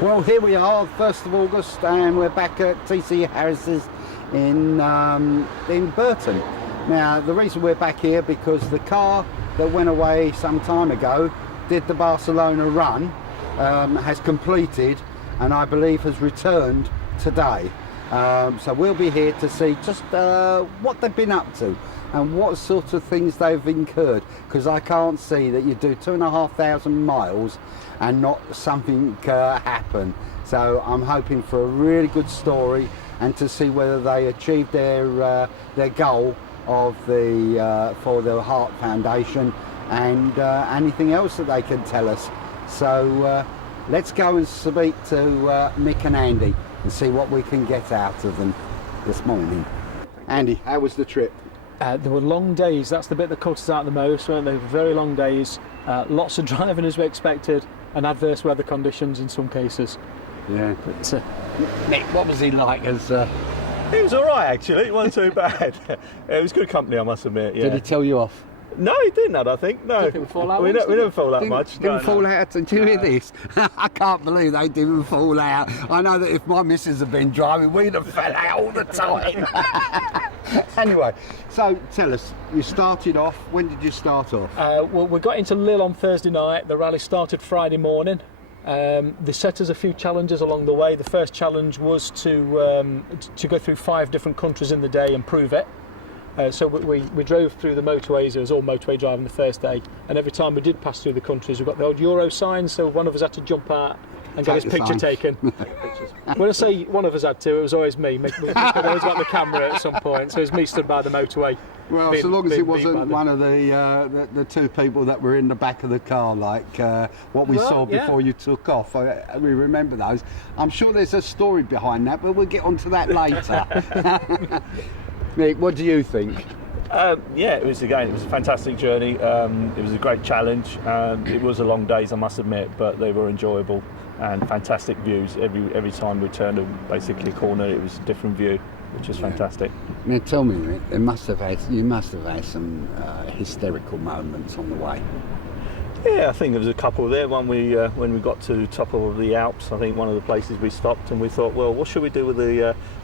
Well, here we are, 1st of August, and we're back at TC Harris's in Burton. Now, the reason we're back here because the car that went away some time ago, did the Barcelona run, has completed, and I believe has returned today. So we'll be here to see just what they've been up to and what sort of things they've incurred, because I can't see that you do 2,500 miles and not something happen. So I'm hoping for a really good story and to see whether they achieved their goal of the for the Heart Foundation and anything else that they can tell us. So let's go and speak to Mick and Andy and see what we can get out of them this morning. Andy, how was the trip? There were long days. That's the bit that caught us out the most, weren't they? Very long days, lots of driving as we expected, and adverse weather conditions in some cases. Yeah. But, Mick, what was he like as... It was all right, actually. It wasn't too bad. It was good company, I must admit. Yeah. Did he tell you off? No, he didn't, I don't think. No. Didn't fall out we once, didn't fall out much. Didn't fall out. Did you hear this? I can't believe they didn't fall out. I know that if my missus had been driving, we'd have fell out all the time. Anyway, so tell us, you started off, when did you start off? well, we got into Lille on Thursday night. The rally started Friday morning. They set us a few challenges along the way. The first challenge was to go through 5 different countries in the day and prove it. So we drove through the motorways. It was all motorway driving the first day, and every time we did pass through the countries, we got the old Euro signs, so one of us had to jump out and get his picture taken. When I say one of us had to, it was always me. We always got the camera at some point, so it was me stood by the motorway. Well, so long as it wasn't one of the 2 people that were in the back of the car, like what we saw before you took off. We remember those. I'm sure there's a story behind that, but we'll get onto that later. Mick, what do you think? Yeah, it was a fantastic journey. It was a great challenge. It was a long days, I must admit, but they were enjoyable and fantastic views. Every time we turned basically a corner, it was a different view, which was fantastic. Now tell me, Mick, you must have had some hysterical moments on the way. Yeah, I think there was a couple there. One when we got to the top of the Alps, I think one of the places we stopped and we thought, well, what should we do with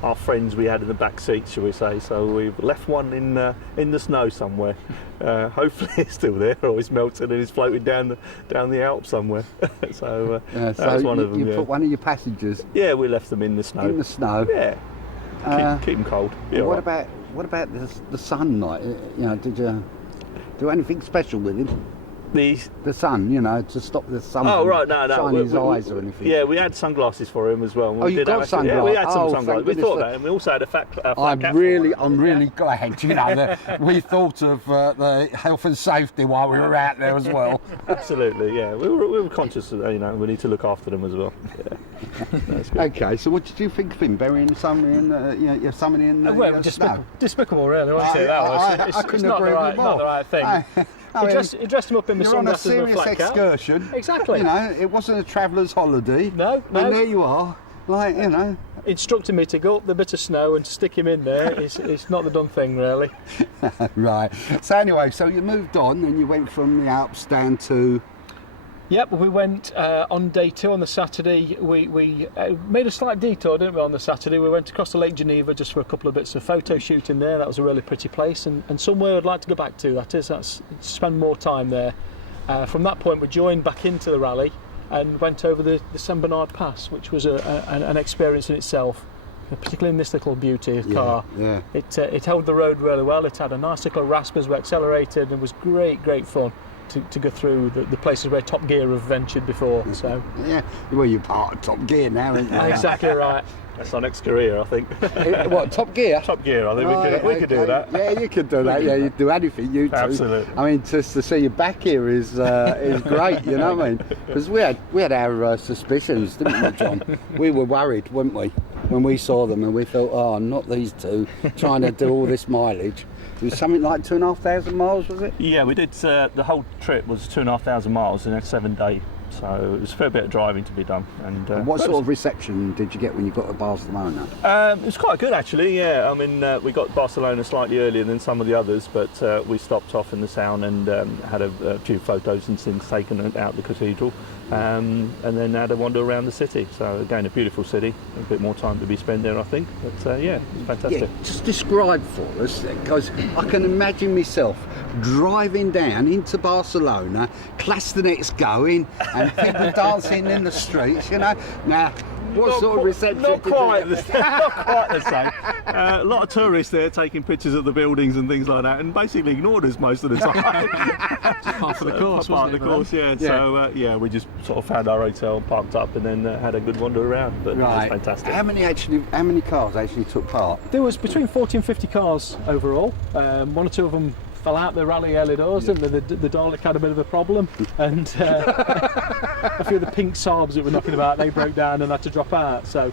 our friends we had in the back seat, shall we say? So we've left one in the snow somewhere. Hopefully it's still there, or it's melted and it's floating down the Alps somewhere. So that was one of them. You put one of your passengers. Yeah, we left them in the snow. In the snow. Yeah. Keep them cold. What about the sun? Like, did you do anything special with him? The sun, to stop the sun from shining his eyes or anything. Yeah, we had sunglasses for him as well. You got sunglasses? Yeah, we had some sunglasses. We thought that, and we also had a flat cap. I'm really glad, that we thought of the health and safety while we were out there as well. Absolutely, yeah. We were conscious that we need to look after them as well. Yeah. Okay, so what did you think of him burying somebody in the snow? Despicable, really. I say that was. I couldn't it's not agree with you more. Not the right thing. He dressed him up in the sunglasses and a flat cap. You're on a serious excursion. Exactly. It wasn't a traveller's holiday. No. And there you are, Instructed me to go up the bit of snow and to stick him in there. It's not the done thing, really. Right. So anyway, so you moved on and you went from the Alps down to... Yep, we went on day 2 on the Saturday. We made a slight detour, didn't we, on the Saturday? We went across to Lake Geneva just for a couple of bits of photo shooting there. That was a really pretty place and somewhere I'd like to go back to, that's spend more time there. From that point we joined back into the rally and went over the Saint Bernard Pass, which was an experience in itself, particularly in this little beauty of car. Yeah. It held the road really well. It had a nice little rasp as we accelerated and was great fun. To go through the places where Top Gear have ventured before. So yeah, well, you're part of Top Gear now, aren't you? Exactly right. That's our next career, I think. What, Top Gear? Top Gear, I think we could do that. Yeah, you could do that. Yeah, you'd do anything, you two. Absolutely. I mean, just to see you back here is great, you know what I mean? Because we had our suspicions, didn't we, John? We were worried, weren't we, when we saw them, and we thought, oh, not these two trying to do all this mileage. It was something like 2,500 miles, was it? Yeah, we did. The whole trip was 2,500 miles in a 7-day. So it was a fair bit of driving to be done. And what sort of reception did you get when you got to Barcelona? It was quite good, actually. Yeah, I mean, we got Barcelona slightly earlier than some of the others, but we stopped off in the town and had a few photos and things taken out the cathedral. and then had a wander around the city. So again, a beautiful city, a bit more time to be spent there, I think. But yeah, it's fantastic. Yeah, just describe for us, because I can imagine myself driving down into Barcelona, castanets going, and people dancing in the streets. Now, what sort of reception? Not quite the same. A lot of tourists there taking pictures of the buildings and things like that, and basically ignored us most of the time. Part of the course, part of the course, yeah. So yeah, we just sort of found our hotel, parked up, and then had a good wander around. But it was fantastic. How many cars actually took part? There was between 40 and 50 cars overall. One or two of them fell out the rally early doors, didn't they? The Dalek had a bit of a problem, and a few of the pink Saabs that were knocking about, they broke down and had to drop out. So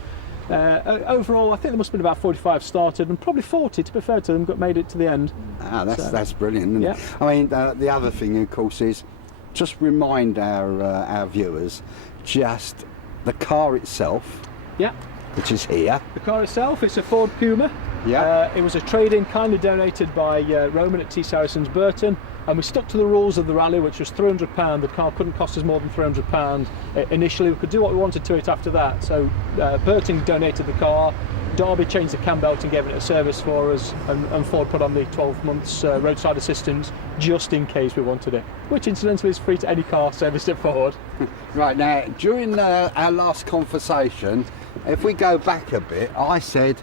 overall, I think there must have been about 45 started, and probably 40, to be fair to them, made it to the end. That's brilliant. Yeah. I mean, the other thing, of course, is just remind our viewers just the car itself. Yeah. Which is here. The car itself, it's a Ford Puma. Yeah. It was a trade-in kindly donated by Roman at T. Saracens Burton, and we stuck to the rules of the rally, which was £300. The car couldn't cost us more than £300 initially. We could do what we wanted to it after that. So Burton donated the car, Derby changed the cam belt and gave it a service for us, and Ford put on the 12 months roadside assistance just in case we wanted it, which incidentally is free to any car serviced at Ford. Right, now, during our last conversation, if we go back a bit, I said,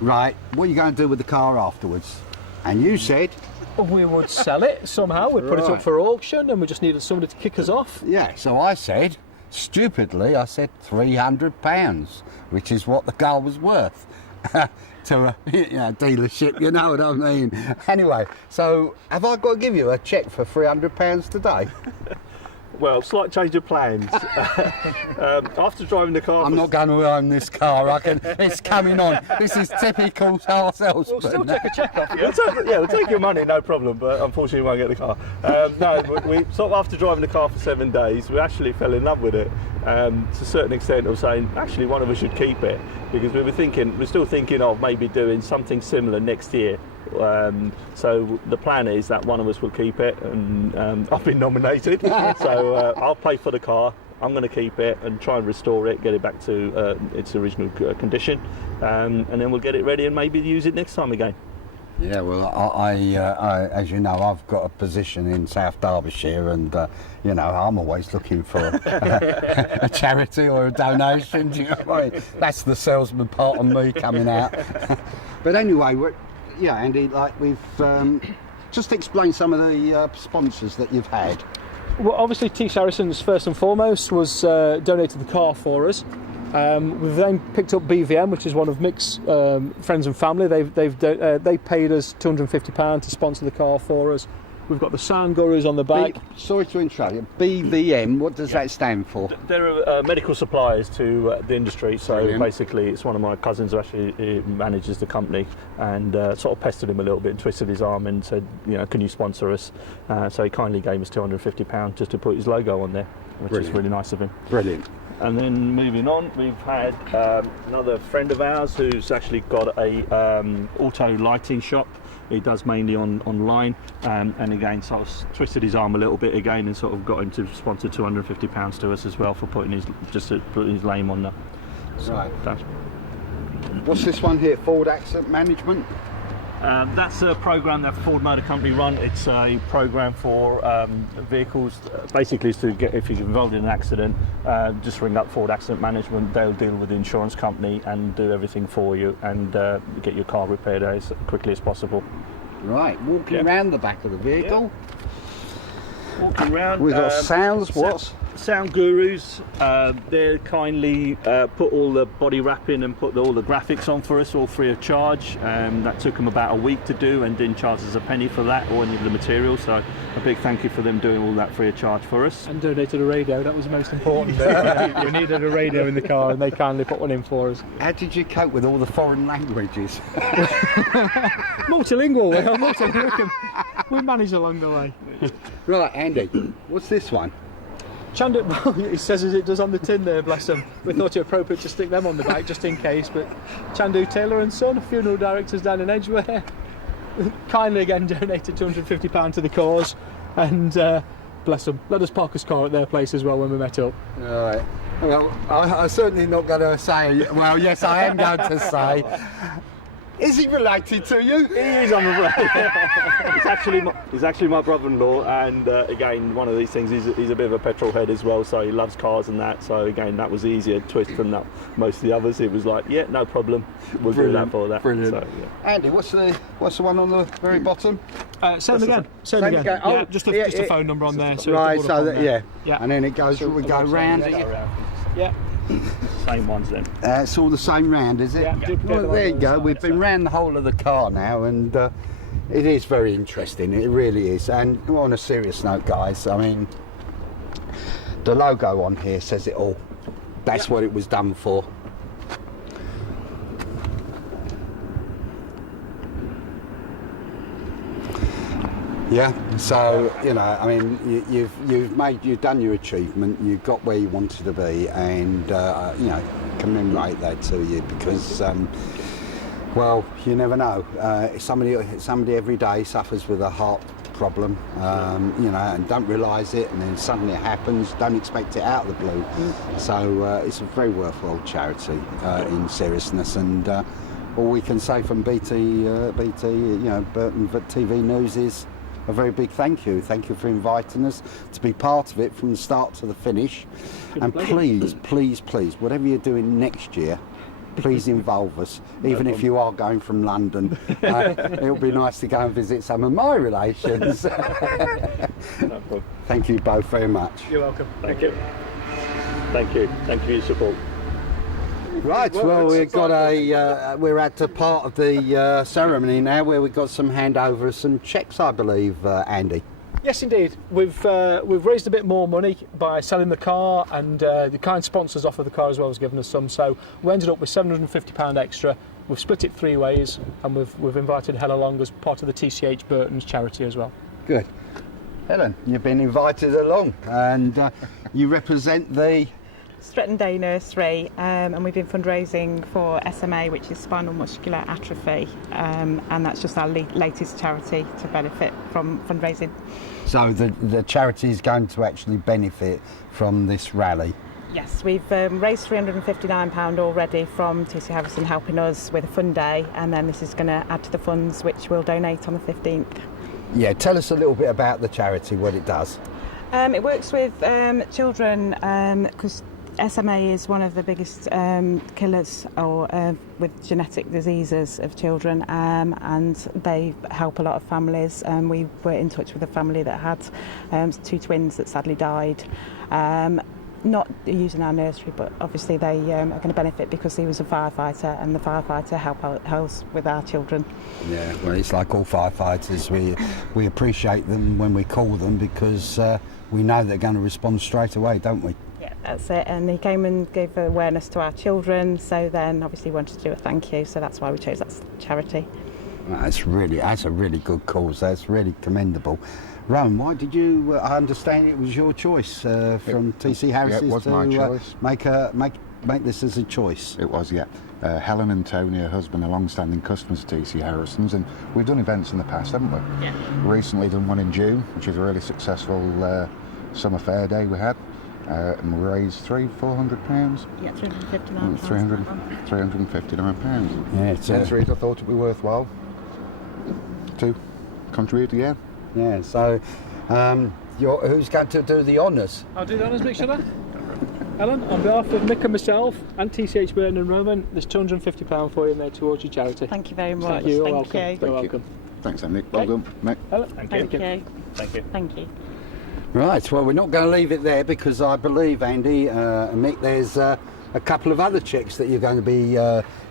right, what are you going to do with the car afterwards? And you said? We would sell it somehow. We'd put it up for auction, and we just needed somebody to kick us off. Yeah, so I said, stupidly, I said £300, which is what the car was worth to a dealership, you know what I mean? Anyway, so have I got to give you a cheque for £300 today? Well, slight change of plans. After driving the car... I'm not going to own this car, it's coming on. This is typical ourselves. We'll still take a cheque off you. We'll take your money, no problem, but unfortunately we won't get the car. No, we sort of, after driving the car for 7 days, we actually fell in love with it. To a certain extent of saying, actually one of us should keep it, because we're still thinking of maybe doing something similar next year. So the plan is that one of us will keep it, and I've been nominated, so I'll pay for the car. I'm going to keep it and try and restore it, get it back to its original condition, and then we'll get it ready and maybe use it next time again. Yeah, well, I as you know, I've got a position in South Derbyshire, and I'm always looking for a charity or a donation. Do you know what I mean? That's the salesman part of me coming out. But anyway, Andy, like we've just explained some of the sponsors that you've had. Well, obviously T. Saracens first and foremost was donated the car for us. We've then picked up BVM, which is one of Mick's friends and family. They paid us £250 to sponsor the car for us. We've got the Sound Gurus on the back. Sorry to interrupt you. BVM, what does that stand for? They're medical suppliers to the industry. So Brilliant. Basically, it's one of my cousins who actually manages the company, and sort of pestered him a little bit and twisted his arm and said, can you sponsor us? So he kindly gave us £250 just to put his logo on there, which is really nice of him. Brilliant. And then moving on, we've had another friend of ours who's actually got a auto lighting shop. He does mainly online, and again sort of twisted his arm a little bit again and sort of got him to sponsor £250 to us as well for putting his name on there. Right. What's this one here? Ford Accident Management? That's a program that Ford Motor Company run. It's a program for vehicles. Basically, is to get, if you're involved in an accident, just ring up Ford Accident Management. They'll deal with the insurance company and do everything for you and get your car repaired as quickly as possible. Right, walking around the back of the vehicle. Yeah. Walking around. We've got sounds. What? Sound Gurus. They kindly put all the body wrapping and put all the graphics on for us, all free of charge. That took them about a week to do and didn't charge us a penny for that or any of the material. So a big thank you for them doing all that free of charge for us. And donated a radio. That was the most important bit. We needed a radio in the car, and they kindly put one in for us. How did you cope with all the foreign languages? Multilingual. We managed along the way. Right, Andy, what's this one? Chandu, well, it says as it does on the tin there, bless them. We thought it appropriate to stick them on the back just in case, but Chandu Taylor and Son, funeral directors down in Edgware, kindly again donated £250 to the cause, and bless them, let us park his car at their place as well when we met up. All right. Well, I'm certainly not going to say. Well, yes, I am going to say. Is he related to you? He is, I'm afraid. He's actually my brother-in-law, and again, one of these things, he's a bit of a petrol head as well, so he loves cars and that. So again, that was the easier twist from that. Most of the others, it was like, yeah, no problem, we'll do that for that. Brilliant. So, yeah. Andy, what's the one on the very bottom? Same again. Oh, Yeah, just a phone number on there. So right, it's so that, yeah, and then it goes. So we go round. Yeah. Same ones then. It's all the same round, is it? Yeah. Well, there you go. We've been round the whole of the car now, and it is very interesting. It really is. And on a serious note, guys, I mean, the logo on here says it all. That's what it was done for. Yeah, so you know, I mean, you've done your achievement. You've got where you wanted to be, and you know, commemorate that to you because, well, you never know. Somebody every day suffers with a heart problem, you know, and don't realise it, and then suddenly it happens. Don't expect it out of the blue. So it's a very worthwhile charity in seriousness, and all we can say from BT, you know, Burton TV News is a very big thank you. Thank you for inviting us to be part of it from the start to the finish. And please, please, please, whatever you're doing next year, please involve us, even if you are going from London. It'll be nice to go and visit some of my relations. Thank you both very much. You're welcome. Thank you. Thank you. Thank you for your support. Right, well, we've got we're at a part of the ceremony now where we've got some handovers, some cheques, I believe, Andy. Yes, indeed. We've raised a bit more money by selling the car, and the kind sponsors offer the car as well has given us some. So we ended up with £750 extra. We've split it 3 ways, and we've invited Helen along as part of the TCH Burton's charity as well. Good. Helen, you've been invited along, and you represent the Stretton Day Nursery, and we've been fundraising for SMA, which is spinal muscular atrophy, and that's just our latest charity to benefit from fundraising. So the charity is going to actually benefit from this rally? Yes, we've raised £359 already from TC Harrison helping us with a fun day, and then this is going to add to the funds which we'll donate on the 15th. Yeah, tell us a little bit about the charity, what it does. It works with children because SMA is one of the biggest killers or with genetic diseases of children, and they help a lot of families. We were in touch with a family that had 2 twins that sadly died. Not using our nursery, but obviously they are going to benefit because he was a firefighter, and the firefighter helps with our children. Yeah, well, it's like all firefighters. We appreciate them when we call them because we know they're going to respond straight away, don't we? Yeah, that's it. And he came and gave awareness to our children, so then obviously wanted to do a thank you, so that's why we chose that charity. That's a really good cause. That's really commendable. Rowan, why did you? I understand it was your choice from TC Harris's it was my choice. Make this as a choice. It was, yeah. Helen and Tony, her husband, are long-standing customers of TC Harrison's, and we've done events in the past, haven't we? Yeah. Recently done one in June, which is a really successful summer fair day we had, and we raised £400. Yeah, £359. £359. Yeah, it's hence the reason I thought it'd be worthwhile to contribute again. Yeah, so who's going to do the honours? I'll do the honours, Mick, shall I? Helen, on behalf of Mick and myself and TCH Burton and Roman, there's £250 for you in there towards your charity. Thank you very much. Thank you. You're welcome. Thank you. You're welcome. Thanks, then, Nick. Well done, Mick. Helen, Thank you. Thank you. Thank you. Right, well, we're not going to leave it there because I believe, Andy and Mick, there's a couple of other cheques that you're going to be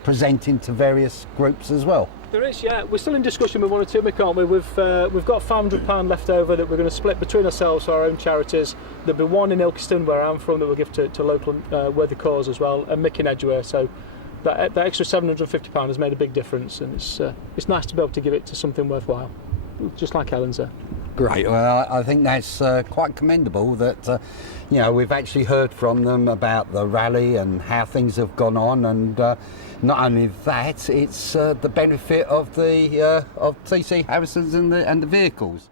presenting to various groups as well. There is, yeah. We're still in discussion with one or two, Mick, aren't we? We've got £500 left over that we're going to split between ourselves for our own charities. There'll be one in Ilkeston, where I'm from, that we'll give to local worthy cause as well, and Mick in Edgware. So that extra £750 has made a big difference, and it's nice to be able to give it to something worthwhile, just like Helen said. Great. Well, I think that's quite commendable that we've actually heard from them about the rally and how things have gone on, and not only that, it's the benefit of the of TC Harrison's and the vehicles.